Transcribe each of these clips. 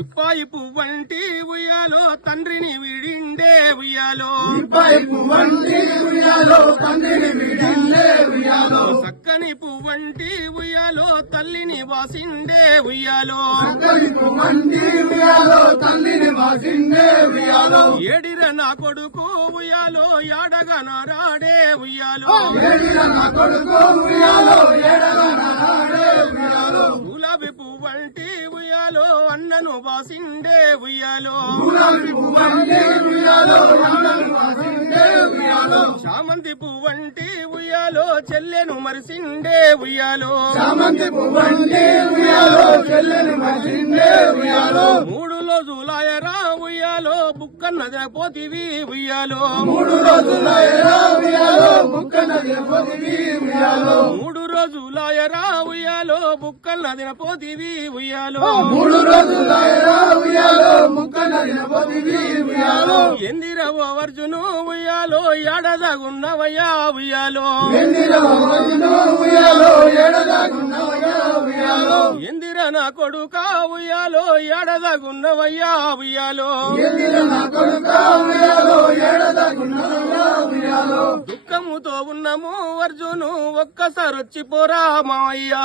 ఇప్పాయి పువ్వంటి ఉయ్యాలో తండ్రిని విడిండే ఉయ్యాలో. పైపు వంటి ఉయ్యాలో తండ్రిని విడిందే ఉయ్యాలో. చక్కని పువ్వంటి ఉయ్యాలో తల్లిని వాసిండే ఉయ్యాలో. పైపు వంటి ఉయ్యాలో తల్లిని వాసిందే ఉయ్యాలో. ఏడిర నా కొడుకు ఉయ్యాలో యాడగా నారాడే ఉయ్యాలో. ఏడిన నా కొడుకు ఉయ్యాలో ఏడగా నాడే ఉయ్యాలో. గులాబీ పువ్వంటి ఉయ్యాలో అన్నను వాసిండే ఉయ్యాలో. చామంతి పువ్వంటి ఉయ్యాలో చెల్లెను మరిసిండే ఉయ్యాలో. చామంతి పువ్వంటి ఉయ్యాలో చెల్లెని వాసిందే ఉయ్యాలో. మూడు రోజులాయరా ఉయ్యాలో బుక్కన్న పోతివి ఉయ్యాలో. మూడు రోజుల ఎరా ఉయ్యాలో ముక్కన చెప్పదివి ఉయ్యాలో. మూడు రోజులాయరా ఉయ్యాలో. బుక్కన్న పోతివి ఉయ్యాలో మూడు రోజుల ఉయ్యాలో. ముక్కన చెప్పదివి ఉయ్యాలో ఎందిరవో అర్జును ఉయ్యాలో ఏడదగున్నవయ్యా ఉయ్యాలో. ఎందిర నా కొడుక ఉయ్యాలో ఏడదగున్నవయ్యా ఉయ్యాలో. దుఃఖముతో ఉన్నము అర్జును ఒక్కసారి వచ్చి పోరా మావయ్యా.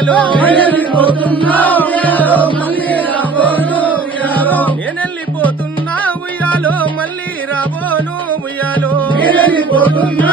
ఉయ్యాలో వెళ్ళిపోతున్నా ఉయ్యాలో మళ్ళీ రాబోను ఉయ్యాలో. ఉయ్యాలో మళ్ళీ రాబోను ఉయ్యాలో. వెళ్ళిపోతున్నా